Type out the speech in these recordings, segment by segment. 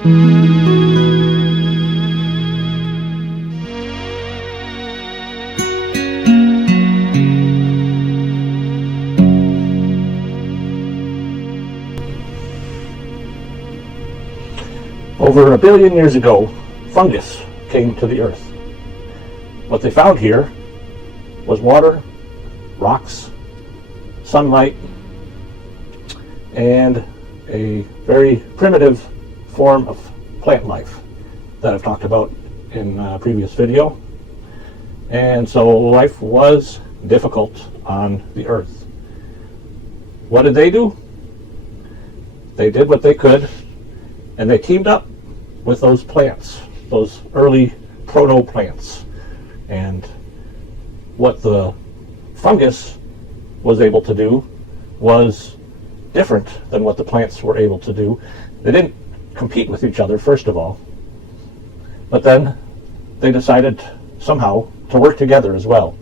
Over 1 billion years ago, fungus came to the earth. What they found here was water, rocks, sunlight, and a very primitive form of plant life that I've talked about in a previous video. And so life was difficult on the earth. What did they do? They did what they could, and they teamed up with those plants, those early proto-plants. And what the fungus was able to do was different than what the plants were able to do. They didn't compete with each other, first of all, but then they decided somehow to work together as well.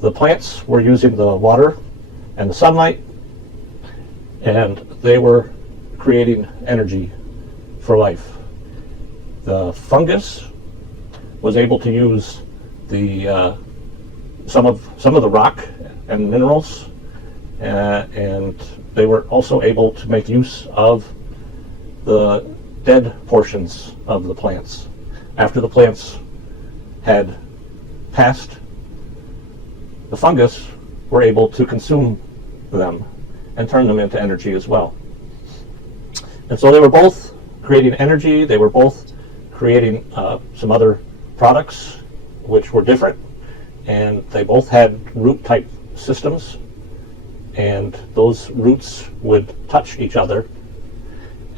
The plants were using the water and the sunlight, and they were creating energy for life. The fungus was able to use the some of the rock and minerals, and they were also able to make use of the dead portions of the plants. After the plants had passed, the fungus were able to consume them and turn them into energy as well. And so they were both creating energy, they were both creating some other products which were different, and they both had root type systems, and those roots would touch each other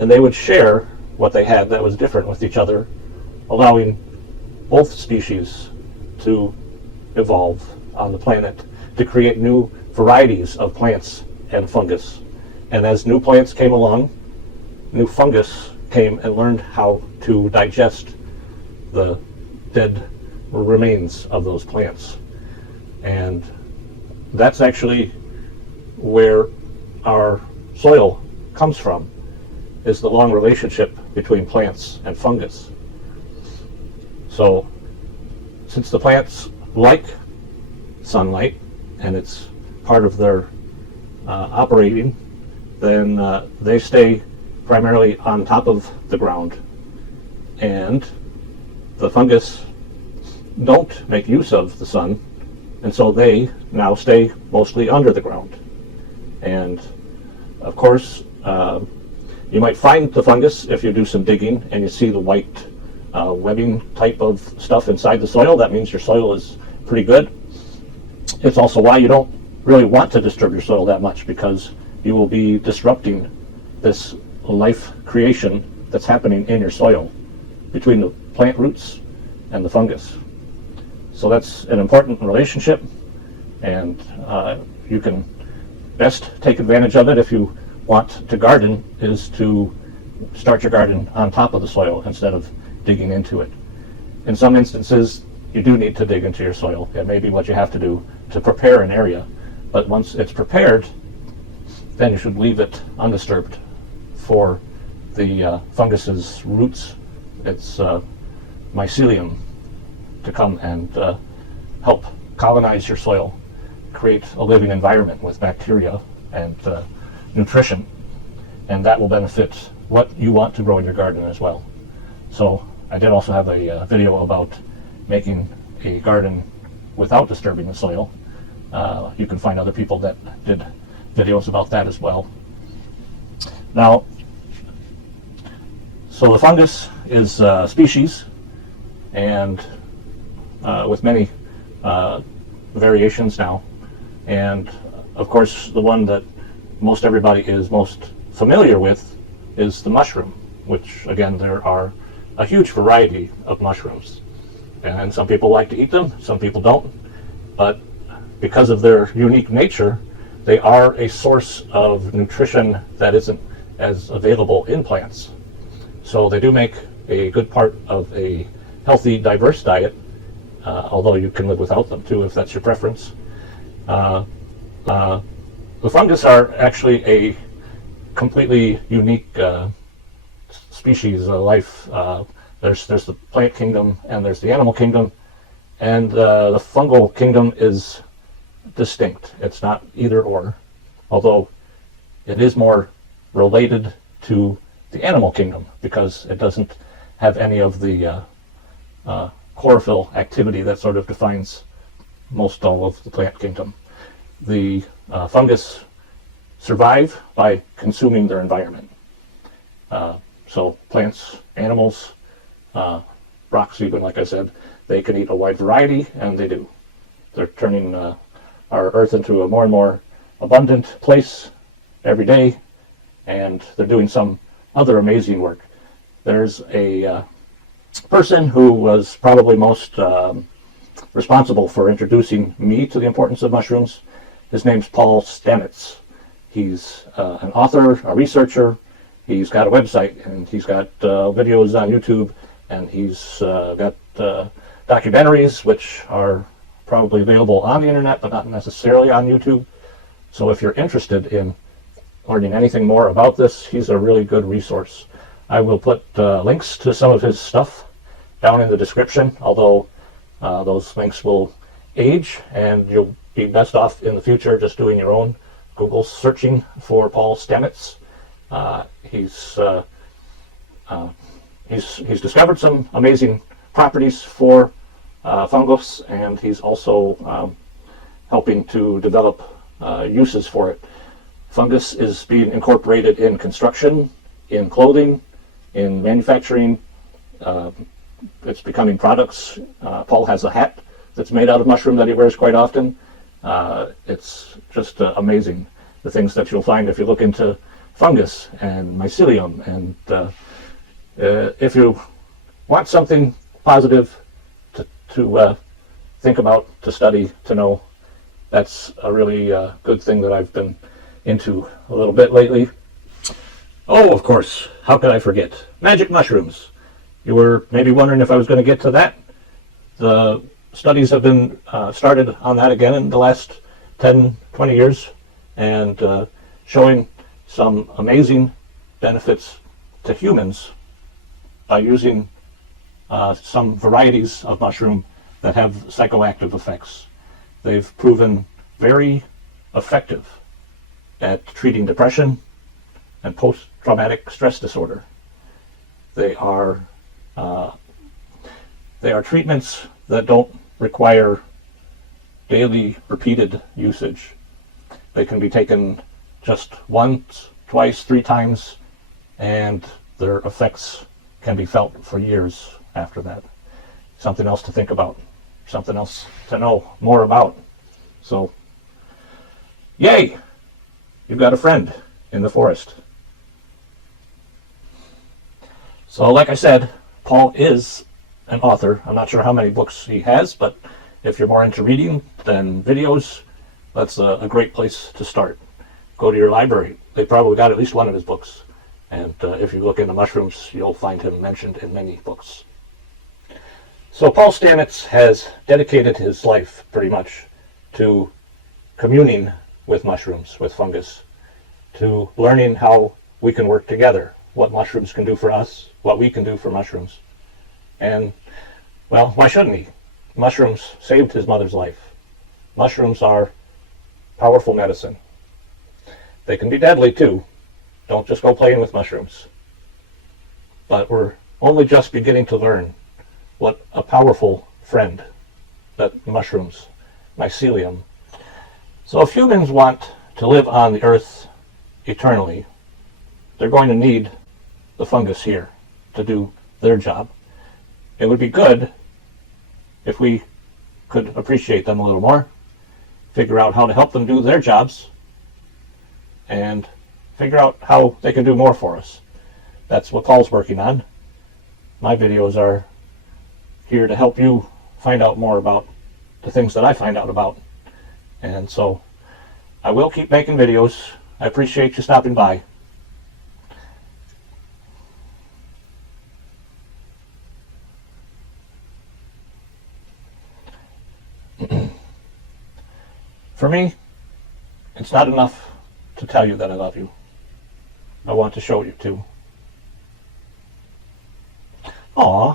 and they would share what they had that was different with each other, allowing both species to evolve on the planet to create new varieties of plants and fungus. And as new plants came along, new fungus came and learned how to digest the dead remains of those plants. And that's actually where our soil comes from, is the long relationship between plants and fungus. So since the plants like sunlight and it's part of their operating, then they stay primarily on top of the ground, and the fungus don't make use of the sun, and so they now stay mostly under the ground. And of course, you might find the fungus if you do some digging and you see the white webbing type of stuff inside the soil. That means your soil is pretty good. It's also why you don't really want to disturb your soil that much, because you will be disrupting this life creation that's happening in your soil between the plant roots and the fungus. So that's an important relationship, and you can best take advantage of it if you want to garden, is to start your garden on top of the soil instead of digging into it. In some instances, you do need to dig into your soil. It may be what you have to do to prepare an area, but once it's prepared, then you should leave it undisturbed for the fungus's roots, its mycelium, to come and help colonize your soil, create a living environment with bacteria and nutrition, and that will benefit what you want to grow in your garden as well. So I did also have a video about making a garden without disturbing the soil. You can find other people that did videos about that as well. Now, so the fungus is a species, and with many variations now. And of course, the one that most everybody is most familiar with is the mushroom, which again, there are a huge variety of mushrooms. And some people like to eat them, some people don't. But because of their unique nature, they are a source of nutrition that isn't as available in plants. So they do make a good part of a healthy, diverse diet, although you can live without them too if that's your preference. The fungus are actually a completely unique species of life. There's the plant kingdom and there's the animal kingdom, and the fungal kingdom is distinct. It's not either or, although it is more related to the animal kingdom because it doesn't have any of the chlorophyll activity that sort of defines most all of the plant kingdom. The fungus survive by consuming their environment. So plants, animals, rocks even, like I said, they can eat a wide variety, and they do. They're turning our earth into a more and more abundant place every day, and they're doing some other amazing work. There's a person who was probably most responsible for introducing me to the importance of mushrooms. His name's Paul Stamets. He's an author, a researcher. He's got a website, and he's got videos on YouTube, and he's got documentaries, which are probably available on the internet, but not necessarily on YouTube. So if you're interested in learning anything more about this, he's a really good resource. I will put links to some of his stuff down in the description, although those links will age, and you'll be best off in the future just doing your own Google searching for Paul Stamets. He's discovered some amazing properties for fungus, and he's also helping to develop uses for it. Fungus is being incorporated in construction, in clothing, in manufacturing. It's becoming products. Paul has a hat that's made out of mushroom that he wears quite often. It's just amazing the things that you'll find if you look into fungus and mycelium. And if you want something positive to think about, to study, to know, that's a really good thing that I've been into a little bit lately. Oh, of course, how could I forget? Magic mushrooms. You were maybe wondering if I was going to get to that. The studies have been started on that again in the last 10, 20 years, and showing some amazing benefits to humans by using some varieties of mushroom that have psychoactive effects. They've proven very effective at treating depression and post-traumatic stress disorder. They are treatments that don't require daily repeated usage. They can be taken just once, twice, 3 times, and their effects can be felt for years after that. Something else to think about, something else to know more about. So, yay! You've got a friend in the forest. So, like I said, Paul is an author. I'm not sure how many books he has, but if you're more into reading than videos, that's a great place to start. Go to your library. They probably got at least one of his books. And if you look into mushrooms, you'll find him mentioned in many books. So Paul Stamets has dedicated his life pretty much to communing with mushrooms, with fungus, to learning how we can work together, what mushrooms can do for us, what we can do for mushrooms. And, well, why shouldn't he? Mushrooms saved his mother's life. Mushrooms are powerful medicine. They can be deadly too. Don't just go playing with mushrooms. But we're only just beginning to learn what a powerful friend that mushrooms, mycelium. So if humans want to live on the earth eternally, they're going to need the fungus here to do their job. It would be good if we could appreciate them a little more, figure out how to help them do their jobs, and figure out how they can do more for us. That's what Paul's working on. My videos are here to help you find out more about the things that I find out about. And so I will keep making videos. I appreciate you stopping by. For me, it's not enough to tell you that I love you. I want to show you too. Aw,